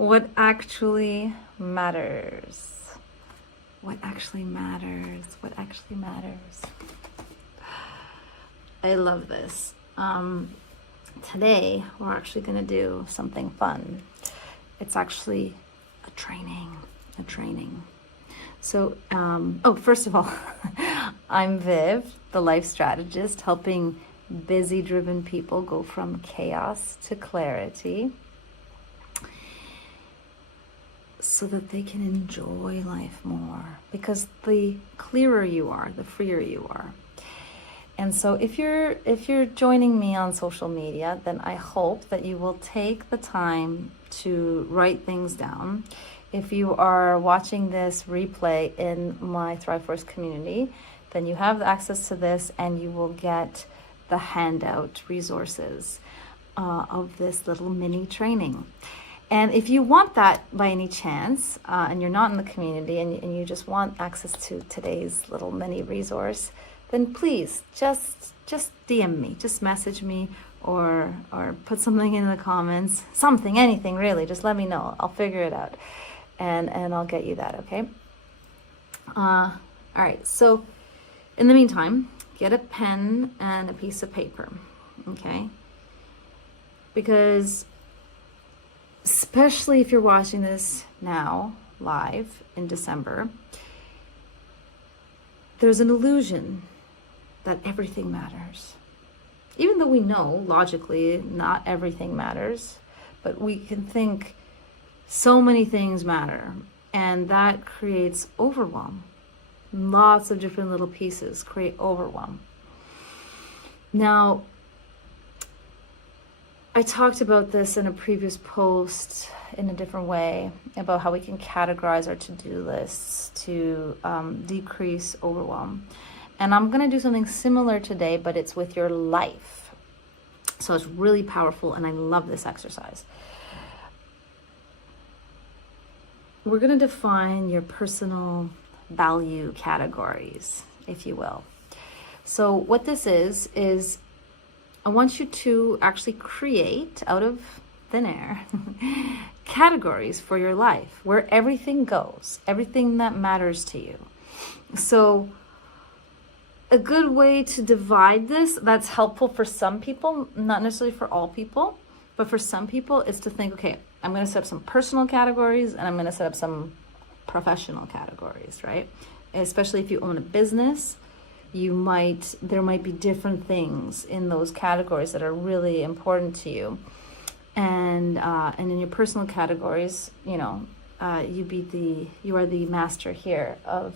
what actually matters. What actually matters. What actually matters. I love this. Today, we're actually going to do something fun. It's actually a training. So, first of all, I'm Viv, the life strategist, helping busy, driven people go from chaos to clarity so that they can enjoy life more. Because the clearer you are, the freer you are. And so if you're joining me on social media, then I hope that you will take the time to write things down. If you are watching this replay in my Thrive Force community, then you have access to this and you will get the handout resources of this little mini training. And if you want that by any chance, and you're not in the community and you just want access to today's little mini resource, then please just DM me, just message me or put something in the comments, anything really, just let me know. I'll figure it out and I'll get you that, okay? All right, so in the meantime, get a pen and a piece of paper, okay? Because especially if you're watching this now, live in December, there's an illusion that everything matters. Even though we know logically not everything matters, but we can think so many things matter, and that creates overwhelm. Lots of different little pieces create overwhelm. Now, I talked about this in a previous post in a different way about how we can categorize our to-do lists to decrease overwhelm. And I'm going to do something similar today, but it's with your life. So it's really powerful, and I love this exercise. We're going to define your personal value categories, if you will. So what this is I want you to actually create out of thin air categories for your life where everything goes, everything that matters to you. So a good way to divide this that's helpful for some people, not necessarily for all people, but for some people is to think, okay, I'm going to set up some personal categories and I'm going to set up some professional categories, right? Especially if you own a business, there might be different things in those categories that are really important to you. And in your personal categories, you are the master here of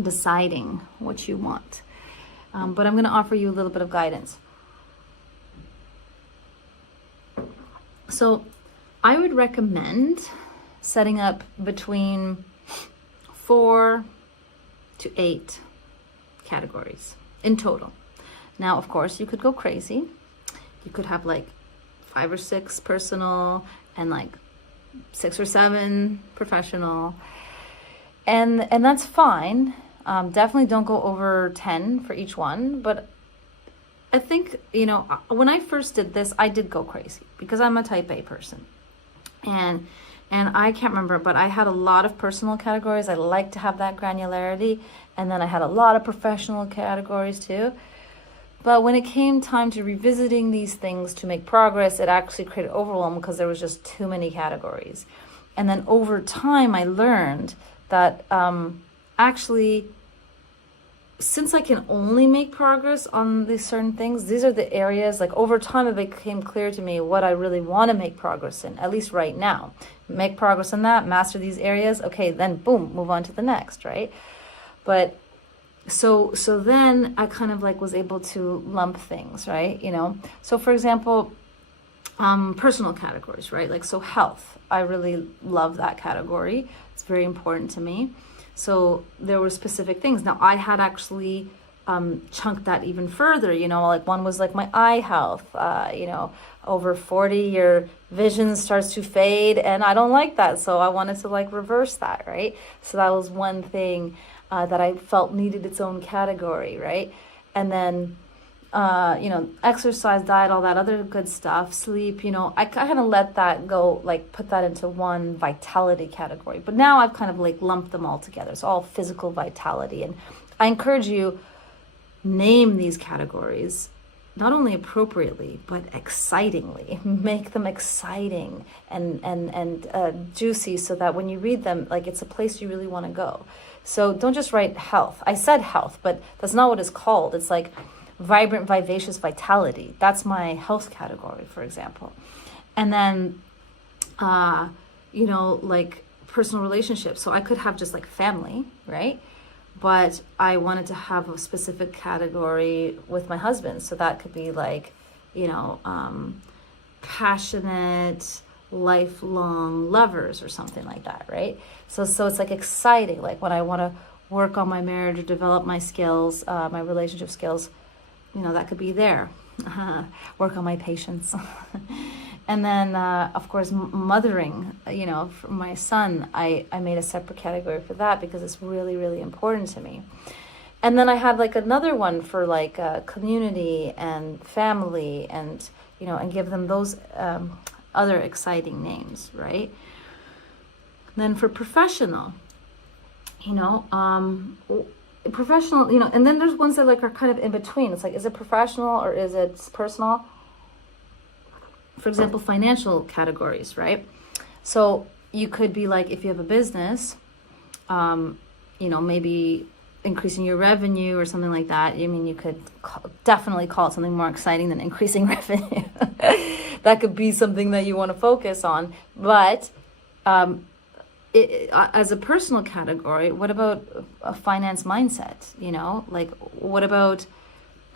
deciding what you want. But I'm going to offer you a little bit of guidance. So I would recommend setting up between 4 to 8 categories in total. Now, of course, you could go crazy. You could have like 5 or 6 personal and like 6 or 7 professional. And that's fine. Definitely don't go over 10 for each one. But I think, when I first did this, I did go crazy because I'm a type A person. And I can't remember, but I had a lot of personal categories. I like to have that granularity. And then I had a lot of professional categories too. But when it came time to revisiting these things to make progress, it actually created overwhelm because there was just too many categories. And then over time, I learned that actually, since I can only make progress on these certain things, these are the areas, like over time, it became clear to me what I really want to make progress in, at least right now. Make progress in that, master these areas, okay, then boom, move on to the next, right? But so then I kind of like was able to lump things, right? So for example, personal categories, right? Like, so health, I really love that category. It's very important to me. So there were specific things. Now I had actually chunked that even further, like one was like my eye health, over 40, your vision starts to fade and I don't like that. So I wanted to like reverse that, right? So that was one thing that I felt needed its own category, right? And then exercise, diet, all that other good stuff, sleep, I kind of let that go, like put that into one vitality category. But now I've kind of like lumped them all together. It's all physical vitality. And I encourage you, name these categories not only appropriately, but excitingly. Make them exciting and juicy, so that when you read them, like it's a place you really want to go. So don't just write health. I said health, but that's not what it's called. It's like vibrant, vivacious vitality. That's my health category, for example. And then, like personal relationships. So I could have just like family, right? But I wanted to have a specific category with my husband. So that could be like, passionate, lifelong lovers or something like that, right? So it's like exciting. Like when I want to work on my marriage or develop my skills, my relationship skills, that could be there. Work on my patience. And then, of course, mothering, for my son, I made a separate category for that because it's really, really important to me. And then I had like another one for like community and family and, and give them those other exciting names, right? And then for professional, professional, and then there's ones that like are kind of in between. It's like, is it professional or is it personal? For example, financial categories, right? So you could be like, if you have a business, maybe increasing your revenue or something like that. You could definitely call it something more exciting than increasing revenue. That could be something that you want to focus on. But as a personal category, what about a finance mindset? Like what about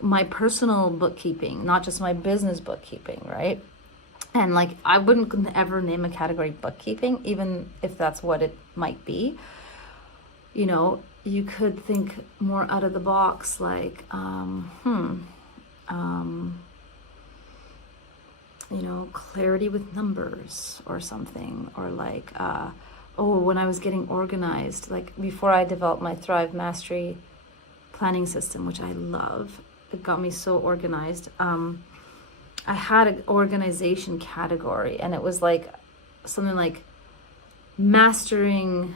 my personal bookkeeping, not just my business bookkeeping, right? And like I wouldn't ever name a category bookkeeping, even if that's what it might be. You could think more out of the box, like clarity with numbers or something, or like when I was getting organized, like before I developed my Thrive Mastery planning system, which I love, it got me so organized. I had an organization category, and it was like something like master of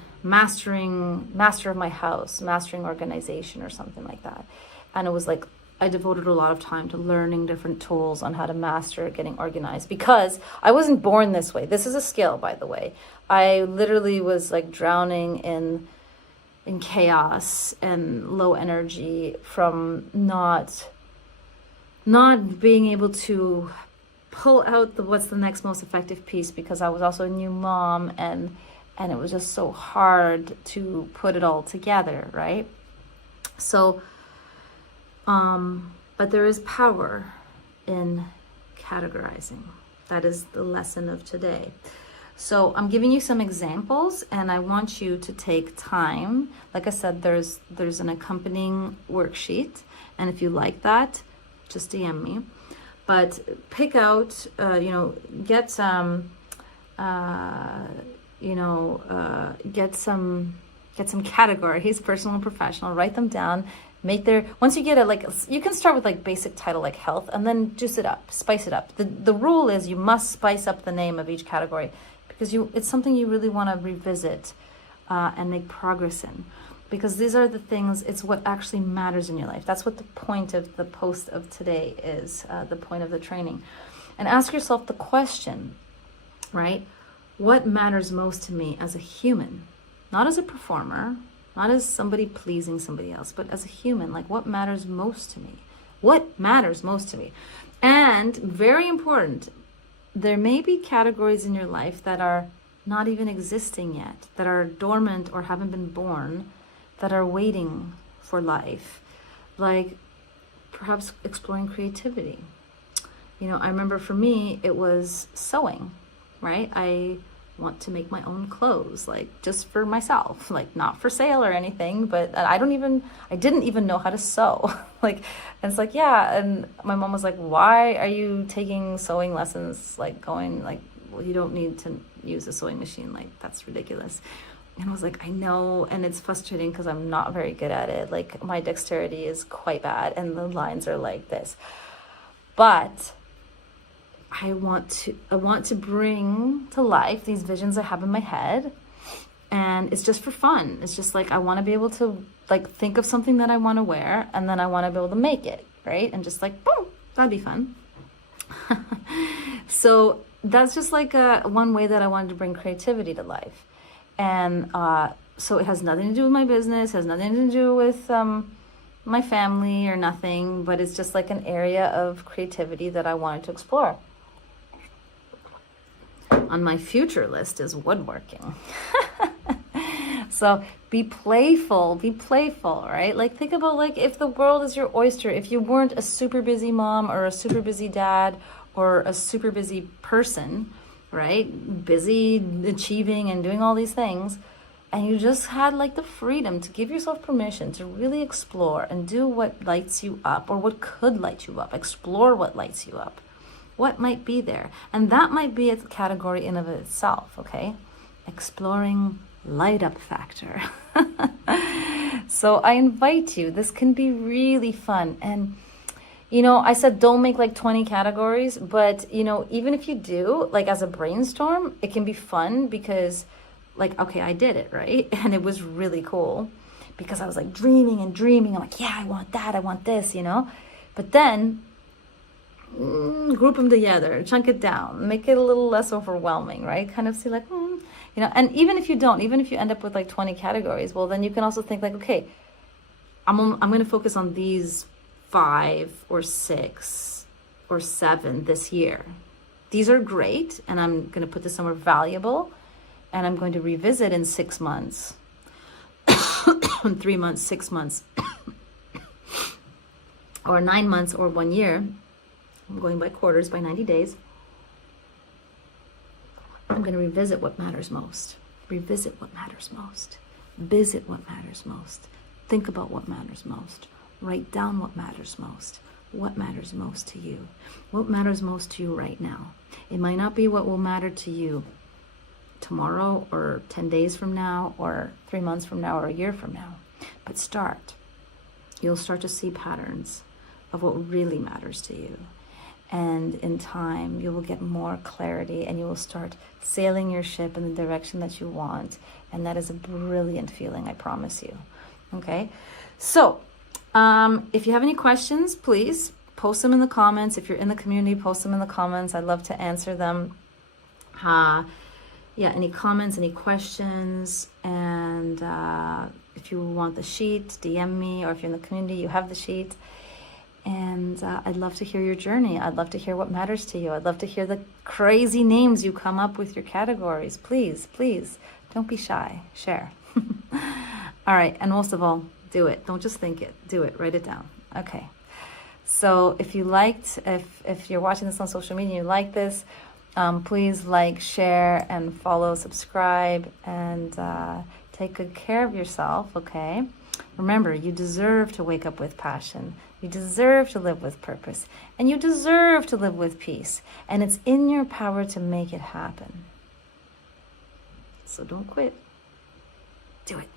my house, mastering organization or something like that. And it was like, I devoted a lot of time to learning different tools on how to master getting organized, because I wasn't born this way. This is a skill, by the way. I literally was like drowning in chaos and low energy from not being able to pull out what's the next most effective piece, because I was also a new mom and it was just so hard to put it all together, right? So, but there is power in categorizing. That is the lesson of today. So I'm giving you some examples, and I want you to take time. Like I said, there's an accompanying worksheet, and if you like that, just DM me. But pick out, get some, get some categories, personal and professional. Write them down. Once you get it, like you can start with like basic title like health, and then juice it up, spice it up. The rule is you must spice up the name of each category, because it's something you really want to revisit and make progress in. Because these are the things, it's what actually matters in your life. That's what the point of the post of today is, the point of the training. And ask yourself the question, right? What matters most to me as a human? Not as a performer, not as somebody pleasing somebody else, but as a human. Like, what matters most to me? What matters most to me? And very important, there may be categories in your life that are not even existing yet, that are dormant or haven't been born, that are waiting for life, like perhaps exploring creativity. I remember for me, it was sewing, right? I want to make my own clothes, like just for myself, like not for sale or anything, but I didn't even know how to sew. And it's like, yeah. And my mom was like, why are you taking sewing lessons? Well, you don't need to use a sewing machine. Like, that's ridiculous. And I was like, I know, and it's frustrating because I'm not very good at it. Like, my dexterity is quite bad and the lines are like this. But I want to bring to life these visions I have in my head, and it's just for fun. It's just like, I want to be able to like think of something that I want to wear, and then I want to be able to make it, right? And just like, boom, that'd be fun. So that's just like one way that I wanted to bring creativity to life. And so it has nothing to do with my business, has nothing to do with my family or nothing, but it's just like an area of creativity that I wanted to explore. On my future list is woodworking. So be playful, right? Like, think about, like, if the world is your oyster, if you weren't a super busy mom or a super busy dad or a super busy person, right? Busy achieving and doing all these things, and you just had like the freedom to give yourself permission to really explore and do what lights you up, or what could light you up. Explore what lights you up. What might be there? And that might be a category in of itself, okay? Exploring light up factor. So I invite you. This can be really fun. And you know, I said don't make like 20 categories, but you know, even if you do, like as a brainstorm, it can be fun because like, okay, I did it, right? And it was really cool because I was like dreaming and dreaming. I'm like, yeah, I want that, I want this, you know? But then group them together, chunk it down, make it a little less overwhelming, right? Kind of see like, you know, and even if you end up with like 20 categories, well, then you can also think like, okay, I'm going to focus on these 5 or 6 or 7 this year. These are great, and I'm going to put this somewhere valuable, and I'm going to revisit in 6 months, 3 months, 6 months, or 9 months, or 1 year. I'm going by quarters, by 90 days. I'm going to revisit what matters most. Revisit what matters most. Visit what matters most. Think about what matters most. Write down what matters most. What matters most to you? What matters most to you right now? It might not be what will matter to you tomorrow or 10 days from now or 3 months from now or a year from now. But start. You'll start to see patterns of what really matters to you. And in time, you will get more clarity and you will start sailing your ship in the direction that you want. And that is a brilliant feeling, I promise you. Okay? So, if you have any questions, please post them in the comments. If you're in the community, post them in the comments. I'd love to answer them. Yeah, any comments, any questions. And if you want the sheet, DM me. Or if you're in the community, you have the sheet. And I'd love to hear your journey. I'd love to hear what matters to you. I'd love to hear the crazy names you come up with your categories. Please, please, don't be shy. Share. All right, and most of all, do it. Don't just think it. Do it. Write it down. Okay. So if you liked, if you're watching this on social media and you like this, please like, share, and follow, subscribe, and take good care of yourself, okay? Remember, you deserve to wake up with passion. You deserve to live with purpose. And you deserve to live with peace. And it's in your power to make it happen. So don't quit. Do it.